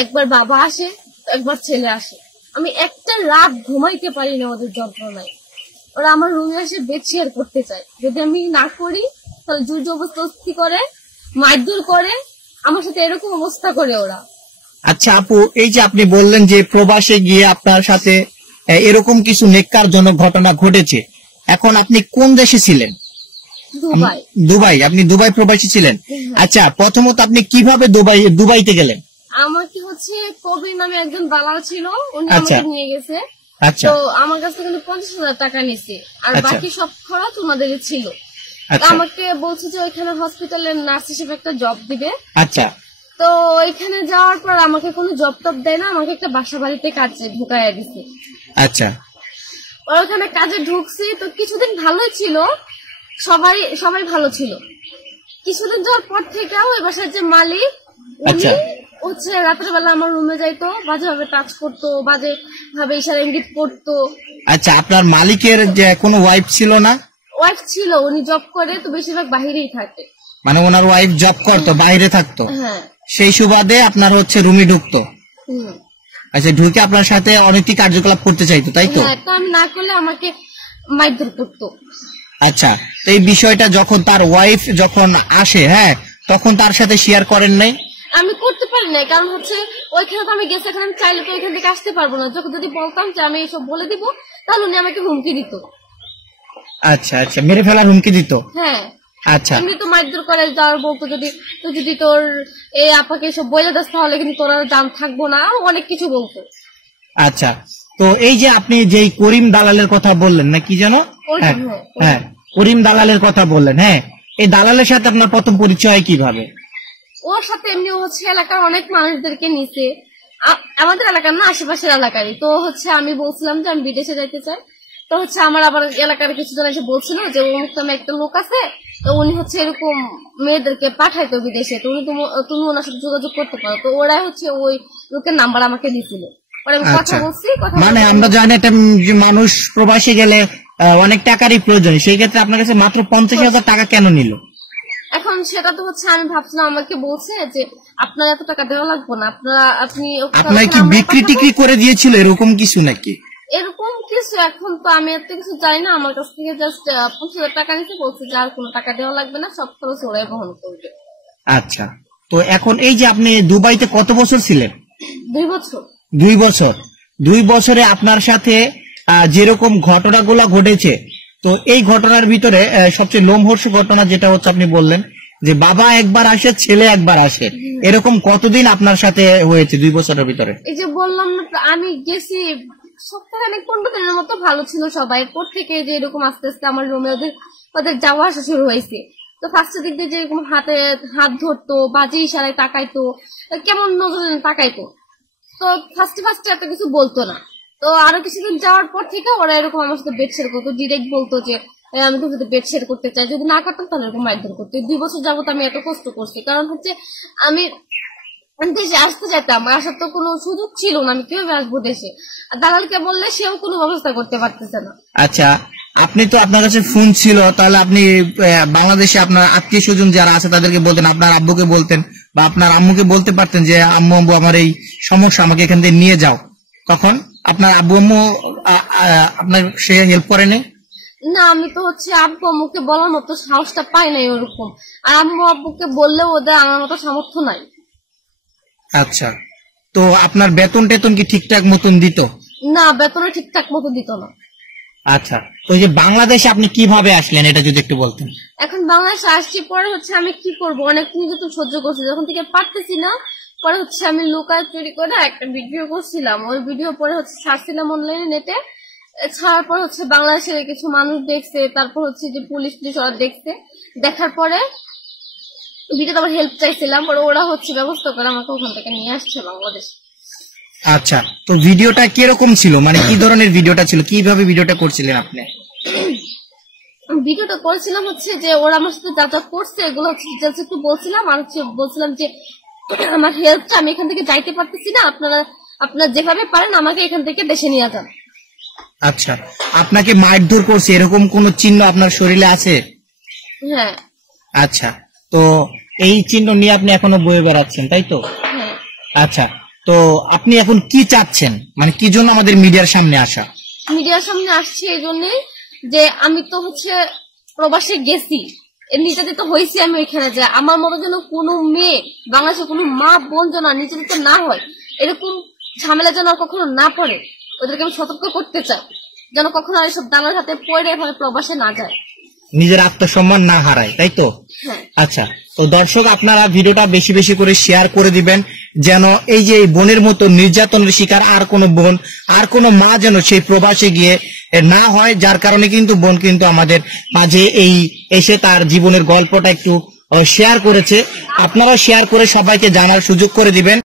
একবার বাবা আসে, একবার ছেলে আসে। আমি একটা রাত ঘুমাইতে পারি না ওদের যন্ত্রণায়। ওরা আমার রুমে এসে বেড শেয়ার করতে চায়, যদি আমি না করি তাহলে জোর জবরদস্তি করে, মারধর করে, আমার সাথে এরকম অবস্থা করে ওরা। আচ্ছা আপু, এই যে আপনি বললেন যে প্রবাসে গিয়ে আপনার সাথে এরকম কিছু নেক্কারজনক ঘটনা ঘটেছে, এখন আপনি কোন দেশে ছিলেন? দুবাই। দুবাই, আপনি দুবাই প্রবাসী ছিলেন। আচ্ছা, প্রথমত আপনি কিভাবে দুবাইতে গেলেন? আমাকে হচ্ছে কবির নামে একজন দালাল ছিল, উনি আমাকে নিয়ে গেছে। আচ্ছা, তো আমার কাছ থেকে 50,000 টাকা নিছে, আর বাকি সব খরচ ওনাদেরই ছিল। আমাকে বলছে যে ওইখানে হসপিটালের নার্স হিসেবে একটা জব দিবে। আচ্ছা, তো ওইখানে যাওয়ার পর আমাকে কোনো জব টব দেয় না, আমাকে একটা বাসা বাড়িতে কাজে ঢুকাইয়া দিছে। আচ্ছা, ওখানে কাজে ঢুকছি তো কিছুদিন ভালোই ছিল, সবাই ভালো ছিল। কিছুদিন যাওয়ার পর থেকে ওই বাসার যে মালিক, উনি হচ্ছে রাতের বেলা আমার রুমে যাইতো, বাজে ভাবে টাচ করতো, বাজে ভাবে ইশারা ইঙ্গিত করতো। আচ্ছা, আপনার মালিকের যে কোনো ওয়াইফ ছিল না? ওয়াইফ ছিল, উনি জব করে তো বেশিরভাগ বাহিরেই থাকে। মানে ওনার ওয়াইফ জব করতো, বাইরে থাকতো। হ্যাঁ, সেই সুবাদে আপনার হচ্ছে রুমে ঢুকতো। আচ্ছা, ঢুকে আপনার সাথে অনৈতিক কার্যকলাপ করতে চাইতো, তাই তো? হ্যাঁ, তো আমি না করলে আমাকে মারধর করতো। আচ্ছা, এই বিষয়টা যখন তার ওয়াইফ যখন আসে, হ্যাঁ, তখন তার সাথে শেয়ার করেন নাই? আমি করতে পারি না, কারণ হচ্ছে ওইখানে তো আমি গেছি, এখানে আমি চাইলে তো ওইখান থেকে আসতে পারবো না। যখন যদি বলতাম যে আমি এইসব বলে দিব, তাহলে উনি আমাকে হুমকি দিত। আচ্ছা আচ্ছা, মেরে ফেলার হুমকি দিত? হ্যাঁ। আচ্ছা, এমনি তো মারধর করে যাওয়ার বলতো, যদি তোর এই আপাকে সব বলে দাস তাহলে কিন্তু তোর জান থাকবো না, অনেক কিছু বলতো। আচ্ছা, তো এই যে আপনি যেই করিম দালালের কথা বললেন, না কি যেন? হ্যাঁ, করিম দালালের কথা বললেন। হ্যাঁ, এই দালালের সাথে আপনার প্রথম পরিচয় কিভাবে? ওর সাথে এমনি হচ্ছে এলাকার অনেক মানুষদেরকে নিছে, আমাদের এলাকার না, আশেপাশের এলাকারই। তো হচ্ছে আমি বলছিলাম যে আমি বিদেশে যাইতে চাই। তো হচ্ছে আমার আবার এলাকার কিছু জন এসে বলছিল যে অমুক নামে একটা লোক আছে, তো উনি হচ্ছে এরকম মেয়েদেরকে পাঠাইতো বিদেশে, তো তুমি ওনার সাথে যোগাযোগ করতে পারো। তো ওরাই হচ্ছে ওই লোকের নাম্বার আমাকে দিয়েছিল। মানে আমরা জানি একটা মানুষ প্রবাসী গেলে অনেক টাকারই প্রয়োজন, সেই ক্ষেত্রে আপনার কাছে মাত্র 50,000 টাকা কেন নিল? এখন সেটা তো হচ্ছে আমি ভাবছিলাম, আমাকে বলছে যে আপনার এত টাকা দেওয়া লাগবে না, আপনার কি বিক্রি টিক্রি করে দিয়েছিল এরকম কিছু নাকি? এরকম কিছু এখন তো আমি এত কিছু জানি না। আমার কাছ থেকে জাস্ট 50,000 টাকা নিতে বলছে, যে আর কোনো টাকা দেওয়া লাগবে না, সব খরচ ওরাই বহন করবে। আচ্ছা, তো এখন এই যে আপনি দুবাইতে কত বছর ছিলেন? 2 বছর। 2 বছর। 2 বছরে আপনার সাথে যেরকম ঘটনাগুলো ঘটেছে, তো এই ঘটনার ভিতরে সবচেয়ে লোমহর্ষক ঘটনা যেটা হচ্ছে আপনি বললেন যে বাবা একবার আসে, ছেলে একবার আসে, এরকম কতদিন আপনার সাথে হয়েছে 2 বছরের ভিতরে? এই যে বললাম না, আমি গেছি সপ্তাহে 15 দিনের মতো ভালো ছিল সবাই। এরপর থেকে যে এরকম আস্তে আস্তে আমার রুমে ওদের যাওয়া আসা শুরু হয়েছে। তো ফার্স্টের দিক দিয়ে যেরকম হাত ধরতো, বাজে ইশারায় তাকাইতো, কেমন নজরে তাকাইতো। তো ফার্স্টে এত কিছু বলতো না। তো আরো কিছুদিন যাওয়ার পর থেকে ওরা এরকম আমার সাথে বেড শেয়ার করতো, ডিরেক্ট বলতো যে আমি তোর সাথে বেড শেয়ার করতে চাই, যদি না করতাম তাহলে এরকম মারধর করতো। 2 বছর যাবত আমি এত কষ্ট করছি, কারণ হচ্ছে আমি দেশে আসতে চাইতাম, আসার তো কোনো সুযোগ ছিল না, আমি কিভাবে আসবো দেশে? আর দালালকে বললে সেও কোনো ব্যবস্থা করতে পারতেছে না। আচ্ছা, আপনি তো আপনার কাছে ফোন ছিল, তাহলে আপনি বাংলাদেশে আপনার আত্মীয় স্বজন যারা আছে তাদেরকে বলতেন, আপনার আব্বুকে বলতেন বা আপনার আম্মুকে বলতে পারতেন যে আম্মু আমার এই সমস্যা, আমাকে এখান থেকে নিয়ে যাও। তখন আপনার আব্বু আম্মু আপনার সে হেল্প করেনি? না, আমি তো হচ্ছে আব্বু আম্মুকে বলার মতো সাহসটা পাই নাই ওরকম, আর আম্মু আব্বুকে বললেও ওদের আমার মতো সামর্থ্য নাই। আচ্ছা, তো আপনার বেতন টেতন কি ঠিকঠাক মতন দিত? না, বেতন ঠিকঠাক মতো দিত না। আচ্ছা, তো যে বাংলাদেশে আপনি কিভাবে আসলেন এটা যদি একটু বলতেন। এখন বাংলাদেশে আসছি, পরে হচ্ছে আমি কি করবো, অনেক নির্যাতন সহ্য করছি, যখন থেকে পারতেছি না, পরে হচ্ছে আমি লুকায় চুরি করে একটা ভিডিও করছিলাম। ওই ভিডিও পরে হচ্ছে ছাড়ছিলাম অনলাইনে, নেটে ছাড়ার পর হচ্ছে বাংলাদেশের কিছু মানুষ দেখছে, তারপর হচ্ছে যে পুলিশ ওরা দেখছে, দেখার পরে ভিডিওতে আবার হেল্প চাইছিলাম, পরে ওরা হচ্ছে ব্যবস্থা করে আমাকে ওখান থেকে নিয়ে আসছে বাংলাদেশ। আচ্ছা, তো ভিডিওটা কিরকম ছিল, মানে কি ধরনের ভিডিওটা ছিল, কিভাবে ভিডিওটা করছিলেন আপনি? ভিডিওটা করেছিলাম হচ্ছে যে ওরা আমার সাথে যা যা করছে এগুলো হচ্ছে একটু বলছিলাম, আর হচ্ছে বলছিলাম যে আমার হেল্পটা, আমি এখান থেকে যাইতে পারতেছি না, আপনারা যেভাবে পারেন আমাকে এখান থেকে দেশে নিয়ে যান। আচ্ছা, আপনাকে মারধর করছে এরকম কোন চিহ্ন আপনার শরীরে আছে? হ্যাঁ। আচ্ছা, তো এই চিহ্ন নিয়ে আপনি এখনো বয়ে বেড়াচ্ছেন, তাই তো? হ্যাঁ। আচ্ছা, তো আপনি এখন কি চাচ্ছেন, মানে কি জন্য আমাদের মিডিয়ার সামনে আসা? মিডিয়ার সামনে আসছি এই জন্যে যে আমি তো হচ্ছে প্রবাসে গেছি, নির্যাতিত হয়েছি আমি ওইখানে, যে আমার মতো যেন কোনো মেয়ে বাংলাদেশে কোনো মা বোন যেন নির্যাতিত না হয়, এরকম ঝামেলা যেন আর কখনো না পড়ে, ওদেরকে আমি সতর্ক করতে চাই যেন কখনো আর এসব দালার হাতে পড়ে এভাবে প্রবাসে না যায়, নিজের আত্মসম্মান না হারায়, তাই তো? হ্যাঁ। আচ্ছা, তো দর্শক আপনারা ভিডিওটা বেশি বেশি করে শেয়ার করে দিবেন, যেন এই যে এই বোনের মতো নির্যাতনের শিকার আর কোনো বোন আর কোনো মা যেন সেই প্রবাসে গিয়ে না হয়, যার কারণে কিন্তু বোন কিন্তু আমাদের মাঝে এই এসে তার জীবনের গল্পটা একটু শেয়ার করেছে। আপনারা শেয়ার করে সবাইকে জানার সুযোগ করে দিবেন।